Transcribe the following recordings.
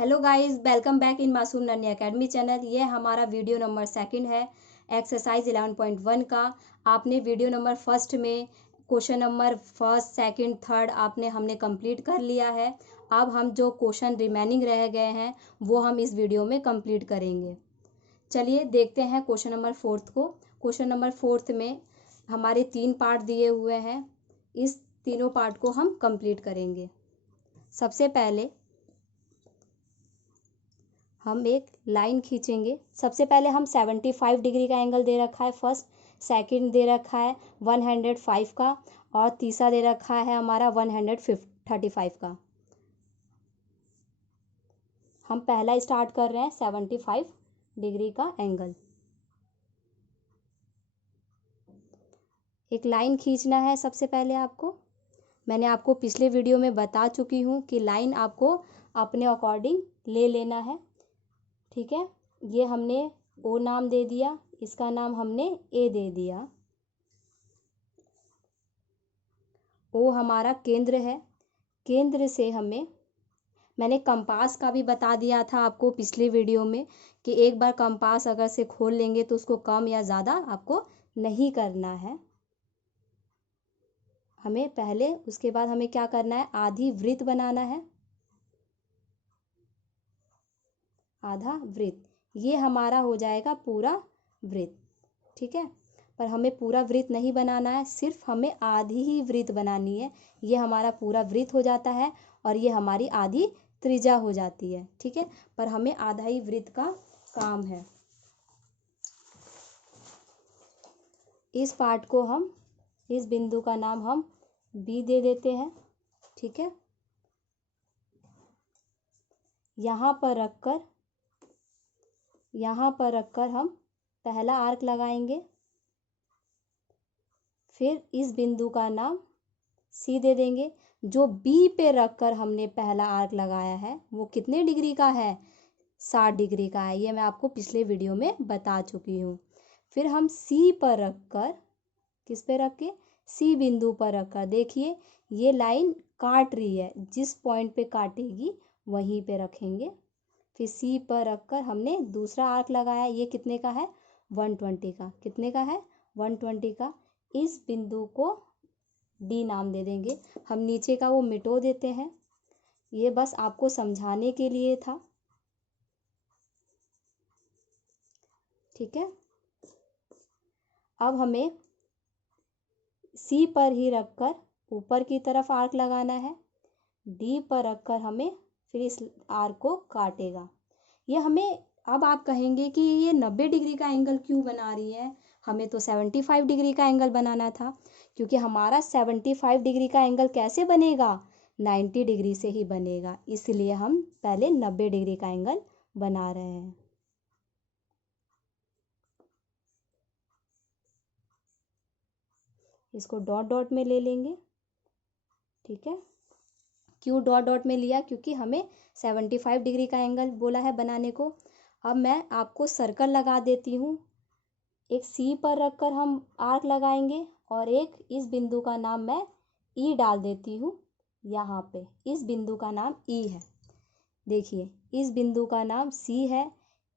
Hello guys, welcome back in मासूम learning academy channel. ये हमारा वीडियो नंबर सेकंड है एक्सरसाइज 11.1 का। आपने वीडियो नंबर फर्स्ट में question number first second third हमने कंप्लीट कर लिया है। अब हम जो क्वेश्चन रिमेनिंग रह गए हैं वो हम इस वीडियो में कंप्लीट करेंगे। चलिए देखते हैं क्वेश्चन नंबर फोर्थ को। क्वेश्चन नंबर फोर्थ में हमारे 3 पार्ट दिए हुए हैं। इस तीनों पार्ट को हम कंप्लीट करेंगे। सबसे पहले हम एक लाइन खींचेंगे। सबसे पहले हम 75 डिग्री का एंगल दे रखा है फर्स्ट, सेकंड दे रखा है 105 का और तीसरा दे रखा है हमारा 135 का। हम पहला स्टार्ट कर रहे हैं 75 डिग्री का एंगल। एक लाइन खींचना है सबसे पहले आपको। मैंने आपको पिछले वीडियो में बता चुकी हूँ कि लाइन आपको अपने अकॉर्डिंग ले लेना है। ठीक है, ये हमने ओ नाम दे दिया, इसका नाम हमने ए दे दिया। ओ हमारा केंद्र है। केंद्र से मैंने कंपास का भी बता दिया था आपको पिछले वीडियो में कि एक बार कंपास अगर से खोल लेंगे तो उसको कम या ज़्यादा आपको नहीं करना है। हमें पहले उसके बाद हमें क्या करना है, आधी वृत्त बनाना है। आधा वृत्त, ये हमारा हो जाएगा पूरा वृत्त। ठीक है, पर हमें पूरा वृत्त नहीं बनाना है, सिर्फ हमें आधी ही वृत्त बनानी है। ये हमारा पूरा वृत्त हो जाता है और ये हमारी आधी त्रिज्या हो जाती है। ठीक है, पर हमें आधा ही वृत्त का काम है। इस पार्ट को हम, इस बिंदु का नाम हम बी दे देते हैं। ठीक है, यहाँ पर रखकर हम पहला आर्क लगाएंगे। फिर इस बिंदु का नाम सी दे देंगे। जो बी पे रखकर हमने पहला आर्क लगाया है वो कितने डिग्री का है, 60 डिग्री का है। ये मैं आपको पिछले वीडियो में बता चुकी हूँ। फिर हम सी पर रखकर, किस पे रख के, सी बिंदु पर रखकर, देखिए ये लाइन काट रही है, जिस पॉइंट पे काटेगी वहीं पे रखेंगे। फिर सी पर रखकर हमने दूसरा आर्क लगाया। ये कितने का है, 120 का। कितने का है, 120 का। इस बिंदु को डी नाम दे देंगे। हम नीचे का वो मिटो देते हैं, ये बस आपको समझाने के लिए था। ठीक है, अब हमें सी पर ही रखकर ऊपर की तरफ आर्क लगाना है। डी पर रखकर हमें फिर इस आर्क को काटेगा। ये हमें, अब आप कहेंगे कि ये 90 डिग्री का एंगल क्यों बना रही है, हमें तो 75 डिग्री का एंगल बनाना था। क्योंकि हमारा 75 डिग्री का एंगल कैसे बनेगा, 90 डिग्री से ही बनेगा, इसलिए हम पहले 90 डिग्री का एंगल बना रहे हैं। इसको डॉट डॉट में ले लेंगे। ठीक है, क्यों डॉट डॉट में लिया, क्योंकि हमें 75 डिग्री का एंगल बोला है बनाने को। अब मैं आपको सर्कल लगा देती हूँ। एक सी पर रखकर हम आर्क लगाएंगे और एक इस बिंदु का नाम मैं ई डाल देती हूँ। यहाँ पे इस बिंदु का नाम ई है। देखिए इस बिंदु का नाम सी है।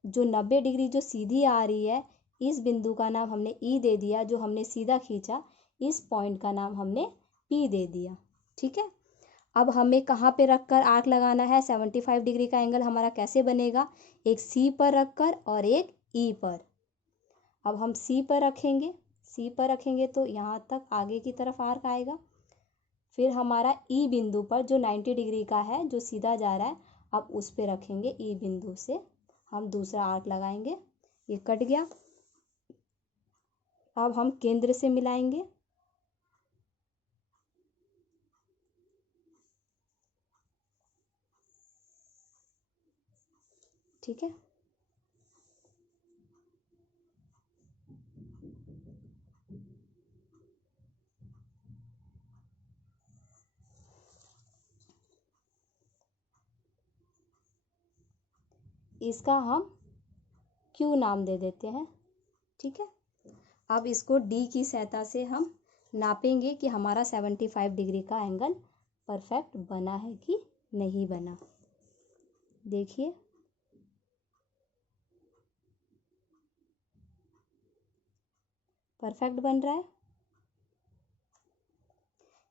जो 90 डिग्री जो सीधी आ रही है, इस बिंदु का नाम हमने ई दे दिया। जो हमने सीधा खींचा, इस पॉइंट का नाम हमने पी दे दिया। ठीक है, अब हमें कहाँ पे रखकर आर्क लगाना है, 75 डिग्री का एंगल हमारा कैसे बनेगा, एक सी पर रखकर और एक ई पर। अब हम सी पर रखेंगे। सी पर रखेंगे तो यहाँ तक आगे की तरफ आर्क आएगा। फिर हमारा ई बिंदु पर जो 90 डिग्री का है, जो सीधा जा रहा है, अब उस पे रखेंगे। ई बिंदु से हम दूसरा आर्क लगाएंगे। ये कट गया। अब हम केंद्र से मिलाएंगे। ठीक है, इसका हम क्यू नाम दे देते हैं। ठीक है, अब इसको डी की सहायता से हम नापेंगे कि हमारा 75 डिग्री का एंगल परफेक्ट बना है कि नहीं बना। देखिए परफेक्ट बन रहा है।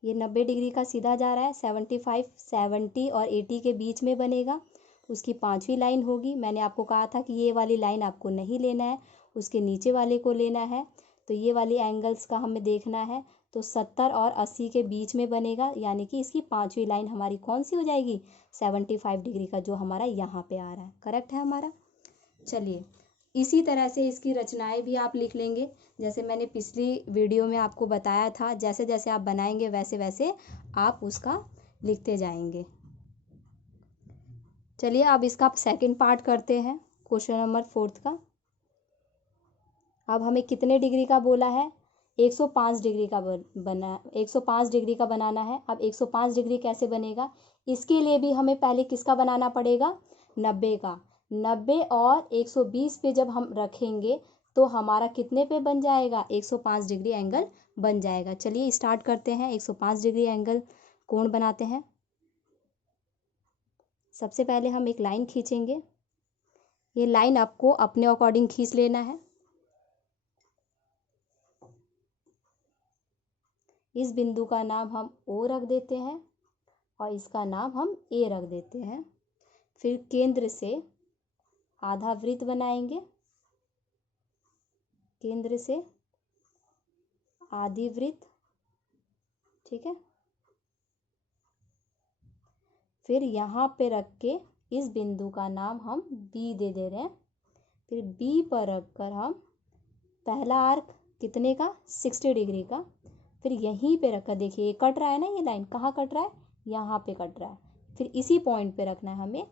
ये 90 डिग्री का सीधा जा रहा है, 75, 70 और 80 के बीच में बनेगा। उसकी पांचवी लाइन होगी। मैंने आपको कहा था कि ये वाली लाइन आपको नहीं लेना है, उसके नीचे वाले को लेना है। तो ये वाली एंगल्स का हमें देखना है। तो 70 और 80 के बीच में बनेगा, यानी कि इसकी पांचवी लाइन हमारी कौन सी हो जाएगी, 75 डिग्री का, जो हमारा यहाँ पे आ रहा है। करेक्ट है हमारा। चलिए इसी तरह से इसकी रचनाएं भी आप लिख लेंगे। जैसे मैंने पिछली वीडियो में आपको बताया था, जैसे जैसे आप बनाएंगे वैसे वैसे आप उसका लिखते जाएंगे। चलिए अब इसका सेकंड पार्ट करते हैं, क्वेश्चन नंबर 4 का। अब हमें कितने डिग्री का बोला है, 105 डिग्री का 105 डिग्री का बनाना है। अब 105 डिग्री कैसे बनेगा, इसके लिए भी हमें पहले किसका बनाना पड़ेगा, 90 का। 90 और 120 पे जब हम रखेंगे तो हमारा कितने पे बन जाएगा, 105 डिग्री एंगल बन जाएगा। चलिए स्टार्ट करते हैं, 105 डिग्री एंगल कोण बनाते हैं। सबसे पहले हम एक लाइन खींचेंगे। ये लाइन आपको अपने अकॉर्डिंग खींच लेना है। इस बिंदु का नाम हम O रख देते हैं और इसका नाम हम A रख देते हैं। फिर केंद्र से आधा वृत्त बनाएंगे, केंद्र से आधी वृत्त, ठीक है। फिर यहाँ पे रख के इस बिंदु का नाम हम B दे रहे हैं। फिर B पर रखकर हम पहला आर्क कितने का, 60 डिग्री का। फिर यहीं पे रखकर, देखिए ये कट रहा है ना, ये लाइन कहाँ कट रहा है, यहाँ पे कट रहा है। फिर इसी पॉइंट पे रखना है हमें,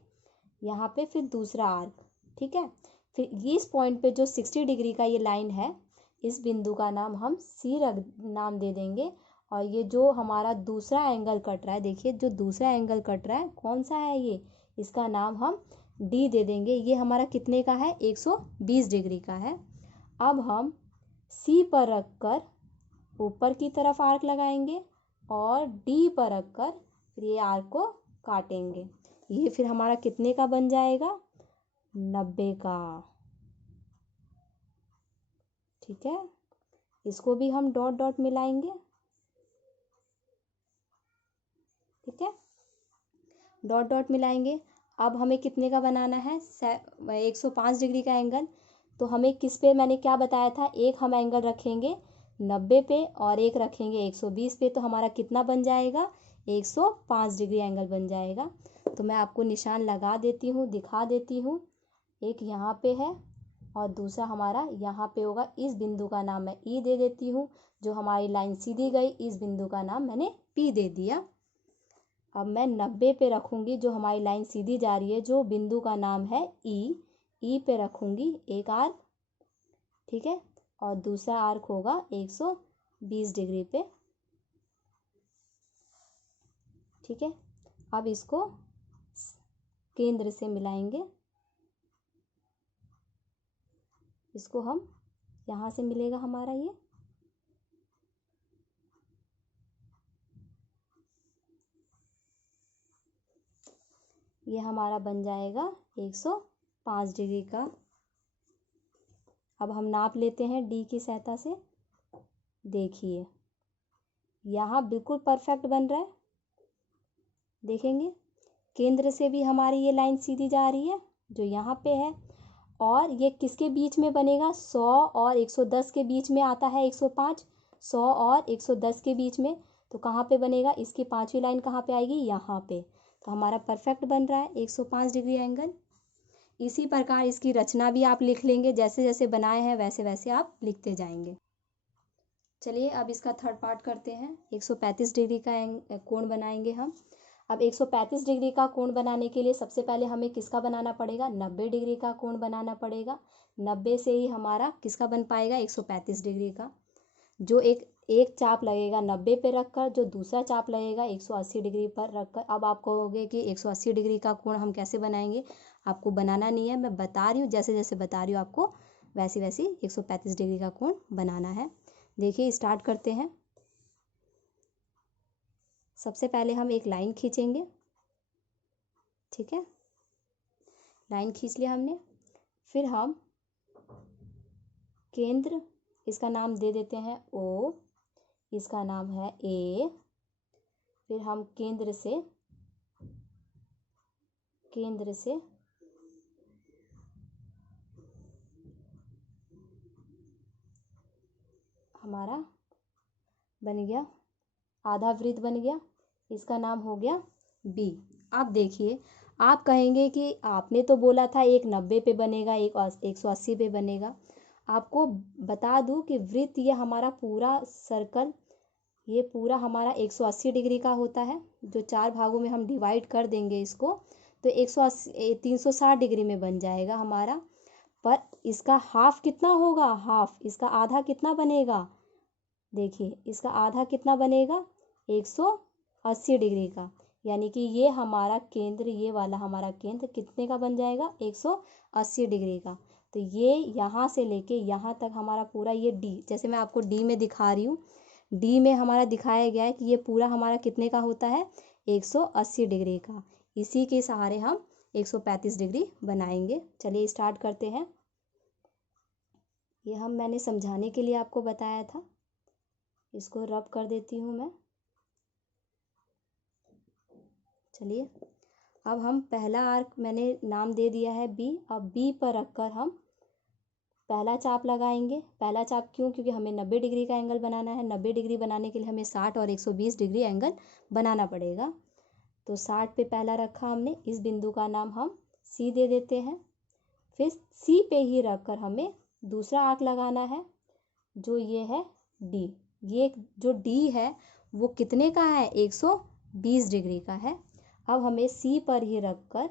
यहाँ पे फिर दूसरा आर्क, ठीक है। फिर ये इस पॉइंट पे जो 60 डिग्री का ये लाइन है, इस बिंदु का नाम हम C नाम दे देंगे। और ये जो हमारा दूसरा एंगल कट रहा है, देखिए जो दूसरा एंगल कट रहा है कौन सा है ये, इसका नाम हम D दे देंगे। ये हमारा कितने का है, 120 डिग्री का है। अब हम C पर रखकर ऊपर की तरफ आर्क लगाएंगे और D पर रखकर फिर ये आर्क को काटेंगे। ये फिर हमारा कितने का बन जाएगा, 90 का, ठीक है। इसको भी हम डॉट डॉट मिलाएंगे, ठीक है, डॉट डॉट मिलाएंगे। अब हमें कितने का बनाना है, 105 डिग्री का एंगल। तो हमें किस पे, मैंने क्या बताया था, एक हम एंगल रखेंगे 90 पे और एक रखेंगे 120 पे। तो हमारा कितना बन जाएगा, 105 डिग्री एंगल बन जाएगा। तो मैं आपको निशान लगा देती हूँ, दिखा देती हूँ। एक यहाँ पे है और दूसरा हमारा यहाँ पे होगा। इस बिंदु का नाम मैं E दे देती हूँ। जो हमारी लाइन सीधी गई, इस बिंदु का नाम मैंने P दे दिया। अब मैं 90 पे रखूँगी, जो हमारी लाइन सीधी जा रही है, जो बिंदु का नाम है E पे रखूँगी एक आर्क, ठीक है। और दूसरा आर्क होगा 120 डिग्री पे, ठीक है। अब इसको केंद्र से मिलाएंगे, इसको हम यहाँ से मिलेगा हमारा ये हमारा बन जाएगा 105 डिग्री का। अब हम नाप लेते हैं D की सहायता से। देखिए यहाँ बिल्कुल परफेक्ट बन रहा है, देखेंगे केंद्र से भी हमारी ये लाइन सीधी जा रही है जो यहाँ पे है। और ये किसके बीच में बनेगा, 100 और 110 के बीच में आता है 105, 100 और 110 के बीच में। तो कहाँ पे बनेगा, इसकी पांचवी लाइन कहाँ पे आएगी, यहाँ पे। तो हमारा परफेक्ट बन रहा है 105 डिग्री एंगल। इसी प्रकार इसकी रचना भी आप लिख लेंगे, जैसे जैसे बनाए हैं वैसे वैसे आप लिखते जाएंगे। चलिए अब इसका थर्ड पार्ट करते हैं। 135 डिग्री का कोण बनाएंगे हम। अब 135 डिग्री का कोण बनाने के लिए सबसे पहले हमें किसका बनाना पड़ेगा, 90 डिग्री का कोण बनाना पड़ेगा। 90 से ही हमारा किसका बन पाएगा, 135 डिग्री का। जो एक चाप लगेगा 90 पे रखकर, जो दूसरा चाप लगेगा 180 डिग्री पर रखकर। अब आप कहोगे कि 180 डिग्री का कोण हम कैसे बनाएंगे, आपको बनाना नहीं है, मैं बता रही हूँ, जैसे जैसे बता रही हूँ आपको वैसी वैसी 135 डिग्री का कोण बनाना है। देखिए स्टार्ट करते हैं। सबसे पहले हम एक लाइन खींचेंगे, ठीक है। लाइन खींच लिया हमने। फिर हम केंद्र, इसका नाम दे देते हैं O, इसका नाम है A। फिर हम केंद्र से हमारा बन गया आधा वृत्त बन गया, इसका नाम हो गया B। अब देखिए, आप कहेंगे कि आपने तो बोला था एक 90 पे बनेगा, एक 180 पे बनेगा। आपको बता दूं कि वृत्त ये हमारा पूरा सर्कल, ये पूरा हमारा 180 डिग्री का होता है। जो 4 भागों में हम डिवाइड कर देंगे इसको, तो 180 360 डिग्री में बन जाएगा हमारा। पर इसका हाफ कितना होगा, हाफ, इसका आधा कितना बनेगा, देखिए इसका आधा कितना बनेगा, 180 डिग्री का। यानी कि ये हमारा केंद्र, ये वाला हमारा केंद्र कितने का बन जाएगा, 180 डिग्री का। तो ये यहाँ से लेके यहाँ तक हमारा पूरा ये डी, जैसे मैं आपको डी में दिखा रही हूँ, डी में हमारा दिखाया गया है कि ये पूरा हमारा कितने का होता है, 180 डिग्री का। इसी के सहारे हम 135 डिग्री बनाएंगे। चलिए स्टार्ट करते हैं। ये मैंने समझाने के लिए आपको बताया था। इसको रब कर देती हूँ मैं। चलिए, अब हम पहला आर्क मैंने नाम दे दिया है बी। अब बी पर रखकर हम पहला चाप लगाएंगे। पहला चाप क्यों, क्योंकि हमें 90 डिग्री का एंगल बनाना है। 90 डिग्री बनाने के लिए हमें 60 और 120 डिग्री एंगल बनाना पड़ेगा। तो 60 पे पहला रखा हमने। इस बिंदु का नाम हम सी दे देते हैं। फिर सी पे ही रखकर हमें दूसरा आर्क लगाना है, जो ये है डी। ये जो डी है वो कितने का है, 120 डिग्री का है। अब हमें सी पर ही रखकर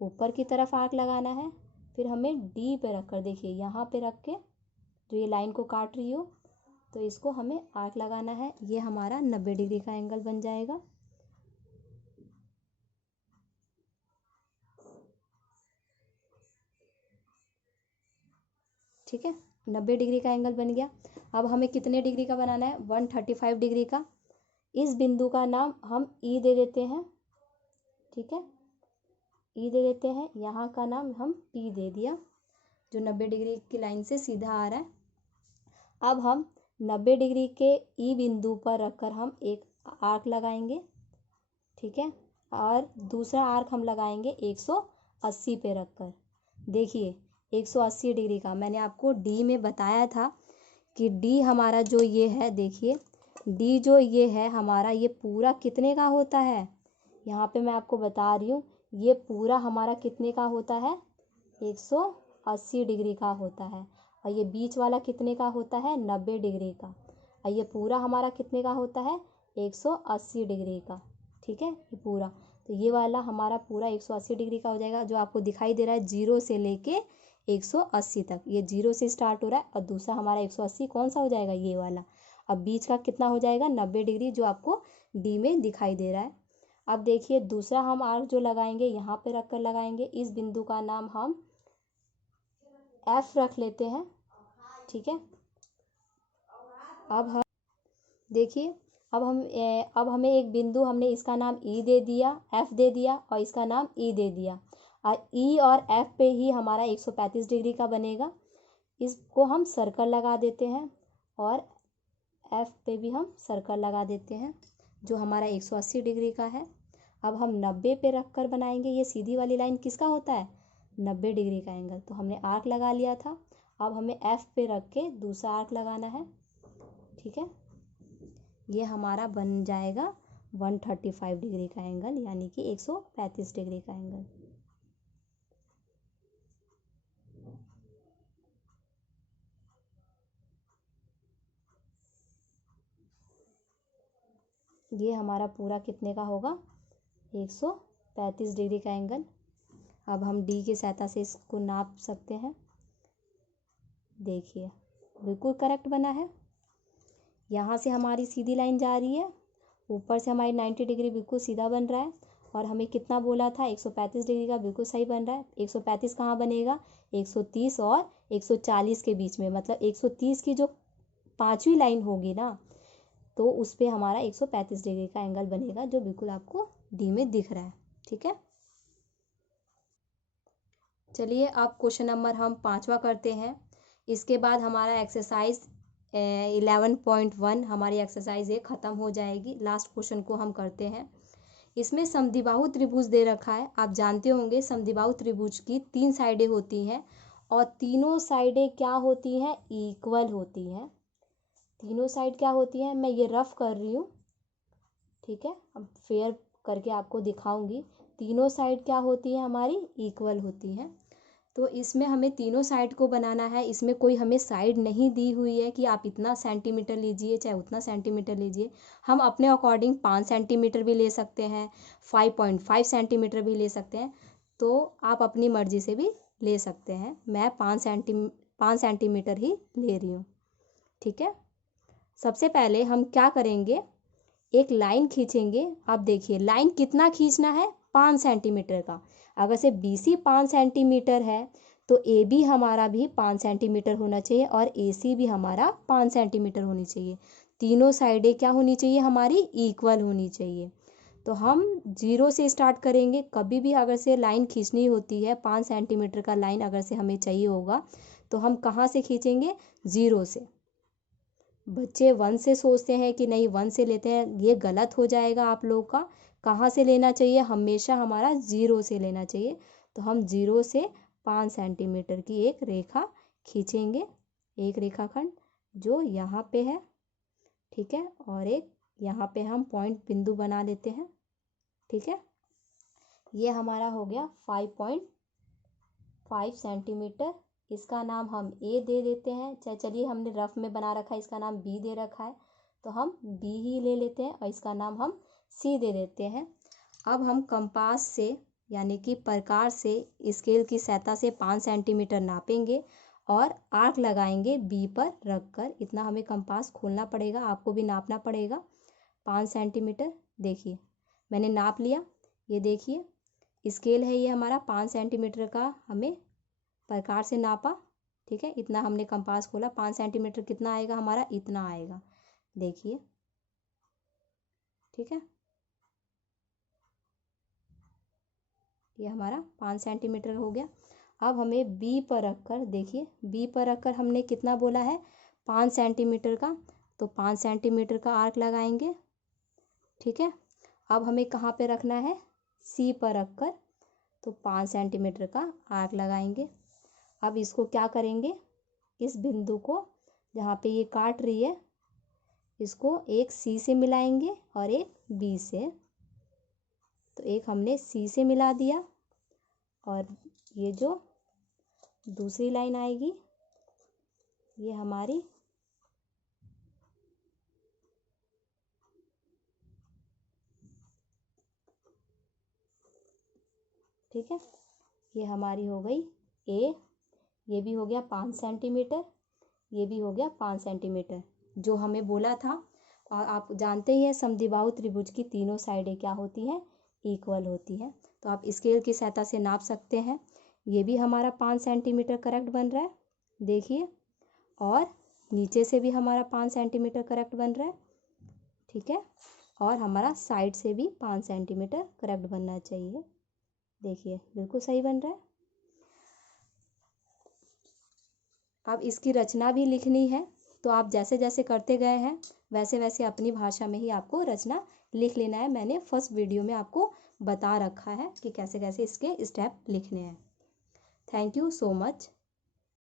ऊपर की तरफ आर्क लगाना है। फिर हमें डी पे रखकर, देखिए यहाँ पे रख के जो ये लाइन को काट रही हो, तो इसको हमें आर्क लगाना है। ये हमारा 90 डिग्री का एंगल बन जाएगा। ठीक है, 90 डिग्री का एंगल बन गया। अब हमें कितने डिग्री का बनाना है, 135 डिग्री का। इस बिंदु का नाम हम ई दे देते हैं। ठीक है, ई दे देते हैं। यहाँ का नाम हम पी दे दिया, जो 90 डिग्री की लाइन से सीधा आ रहा है। अब हम 90 डिग्री के ई बिंदु पर रखकर हम एक आर्क लगाएंगे। ठीक है, और दूसरा आर्क हम लगाएंगे 180 पे रखकर। देखिए 180 डिग्री का मैंने आपको डी में बताया था कि डी हमारा जो ये है, देखिए डी जो ये है हमारा, ये पूरा कितने का होता है, यहाँ पे मैं आपको बता रही हूँ, ये पूरा हमारा कितने का होता है, 180 डिग्री का होता है। और ये बीच वाला कितने का होता है, 90 डिग्री का। और ये पूरा हमारा कितने का होता है, 180 डिग्री का। ठीक है, ये पूरा, तो ये वाला हमारा पूरा 180 डिग्री का हो जाएगा। जो आपको दिखाई दे रहा है 0 से लेके 180 तक, ये 0 से स्टार्ट हो रहा है। और दूसरा हमारा 180 कौन सा हो जाएगा, ये वाला। अब बीच का कितना हो जाएगा, 90 डिग्री, जो आपको डी में दिखाई दे रहा है। अब देखिए दूसरा हम आर्क जो लगाएंगे, यहाँ पे रख कर लगाएंगे। इस बिंदु का नाम हम एफ रख लेते हैं। ठीक है, अब हम देखिए, अब हमें एक बिंदु, हमने इसका नाम ई दे दिया, एफ दे दिया, और इसका नाम ई दे दिया। और ई और एफ पे ही हमारा 135 डिग्री का बनेगा। इसको हम सर्कल लगा देते हैं, और एफ पे भी हम सर्कल लगा देते हैं, जो हमारा 180 डिग्री का है। अब हम 90 पे रख कर बनाएंगे। ये सीधी वाली लाइन किसका होता है, 90 डिग्री का एंगल। तो हमने आर्क लगा लिया था। अब हमें एफ पे रख के दूसरा आर्क लगाना है। ठीक है, ये हमारा बन जाएगा 135 डिग्री का एंगल, यानी कि 135 डिग्री का एंगल। ये हमारा पूरा कितने का होगा, 135 डिग्री का एंगल। अब हम डी की सहायता से इसको नाप सकते हैं। देखिए बिल्कुल करेक्ट बना है। यहाँ से हमारी सीधी लाइन जा रही है, ऊपर से हमारी 90 डिग्री बिल्कुल सीधा बन रहा है। और हमें कितना बोला था, 135 डिग्री का, बिल्कुल सही बन रहा है। 135 कहाँ बनेगा, 130 और 140 के बीच में, मतलब 130 की जो पांचवी लाइन होगी ना, तो उस पर हमारा 135 डिग्री का एंगल बनेगा, जो बिल्कुल आपको डी में दिख रहा है। ठीक है, चलिए अब क्वेश्चन नंबर हम 5वां करते हैं। इसके बाद हमारा एक्सरसाइज 11.1 हमारी एक्सरसाइज ये ख़त्म हो जाएगी। लास्ट क्वेश्चन को हम करते हैं। इसमें समद्विबाहु त्रिभुज दे रखा है। आप जानते होंगे समद्विबाहु त्रिभुज की 3 साइडें होती हैं और तीनों साइडें क्या होती हैं, इक्वल होती हैं। तीनों साइड क्या होती हैं, मैं ये रफ कर रही हूँ, ठीक है, अब फेयर करके आपको दिखाऊंगी। तीनों साइड क्या होती है, हमारी इक्वल होती हैं। तो इसमें हमें तीनों साइड को बनाना है। इसमें कोई हमें साइड नहीं दी हुई है कि आप इतना सेंटीमीटर लीजिए चाहे उतना सेंटीमीटर लीजिए। हम अपने अकॉर्डिंग 5 सेंटीमीटर भी ले सकते हैं, 5.5 सेंटीमीटर भी ले सकते हैं। तो आप अपनी मर्जी से भी ले सकते हैं। मैं 5 सेंटीमीटर ही ले रही हूँ, ठीक है। सबसे पहले हम क्या करेंगे, एक लाइन खींचेंगे। अब देखिए लाइन कितना खींचना है, 5 सेंटीमीटर का। अगर से BC 5 सेंटीमीटर है तो AB हमारा भी 5 सेंटीमीटर होना चाहिए और AC भी हमारा 5 सेंटीमीटर होनी चाहिए। तीनों साइडें क्या होनी चाहिए, हमारी इक्वल होनी चाहिए। तो हम 0 से स्टार्ट करेंगे। कभी भी अगर से लाइन खींचनी होती है, 5 सेंटीमीटर का लाइन अगर से हमें चाहिए होगा तो हम कहाँ से खींचेंगे, 0 से। बच्चे 1 से सोचते हैं कि नहीं 1 से लेते हैं, ये गलत हो जाएगा आप लोग का। कहाँ से लेना चाहिए, हमेशा हमारा 0 से लेना चाहिए। तो हम 0 से 5 सेंटीमीटर की एक रेखा खींचेंगे, एक रेखाखंड जो यहाँ पे है, ठीक है, और एक यहाँ पे हम पॉइंट बिंदु बना लेते हैं, ठीक है। ये हमारा हो गया 5.5 सेंटीमीटर। इसका नाम हम A दे देते हैं, चाहे चलिए हमने रफ में बना रखा है, इसका नाम B दे रखा है तो हम B ही ले लेते हैं और इसका नाम हम C दे देते हैं। अब हम कंपास से यानी कि प्रकार से स्केल की सहायता से 5 सेंटीमीटर नापेंगे और आर्क लगाएंगे B पर रखकर। इतना हमें कंपास खोलना पड़ेगा, आपको भी नापना पड़ेगा। 5 सेंटीमीटर देखिए मैंने नाप लिया। ये देखिए स्केल है ये हमारा 5 सेंटीमीटर का, हमें प्रकार से नापा, ठीक है। इतना हमने कंपास खोला, 5 सेंटीमीटर कितना आएगा हमारा, इतना आएगा, देखिए, ठीक है। ये हमारा 5 सेंटीमीटर हो गया। अब हमें B पर रखकर, देखिए B पर रखकर हमने कितना बोला है, 5 सेंटीमीटर का, तो 5 सेंटीमीटर का आर्क लगाएंगे, ठीक है। अब हमें कहाँ पे रखना है, C पर रखकर, तो 5 सेंटीमीटर का आर्क लगाएंगे। अब इसको क्या करेंगे, इस बिंदु को जहाँ पे ये काट रही है इसको एक C से मिलाएंगे और एक B से। तो एक हमने C से मिला दिया और ये जो दूसरी लाइन आएगी ये हमारी ठीक है, ये हमारी हो गई A। ये भी हो गया 5 सेंटीमीटर, ये भी हो गया 5 सेंटीमीटर जो हमें बोला था। और आप जानते ही हैं समद्विबाहु त्रिभुज की तीनों साइडें क्या होती हैं, इक्वल होती हैं। तो आप स्केल की सहायता से नाप सकते हैं। ये भी हमारा 5 सेंटीमीटर करेक्ट बन रहा है, देखिए, और नीचे से भी हमारा 5 सेंटीमीटर करेक्ट बन रहा है, ठीक है, और हमारा साइड से भी 5 सेंटीमीटर करेक्ट बनना चाहिए, देखिए बिल्कुल सही बन रहा है। अब इसकी रचना भी लिखनी है, तो आप जैसे जैसे करते गए हैं वैसे वैसे अपनी भाषा में ही आपको रचना लिख लेना है। मैंने फर्स्ट वीडियो में आपको बता रखा है कि कैसे कैसे इसके स्टेप लिखने हैं। Thank you so much.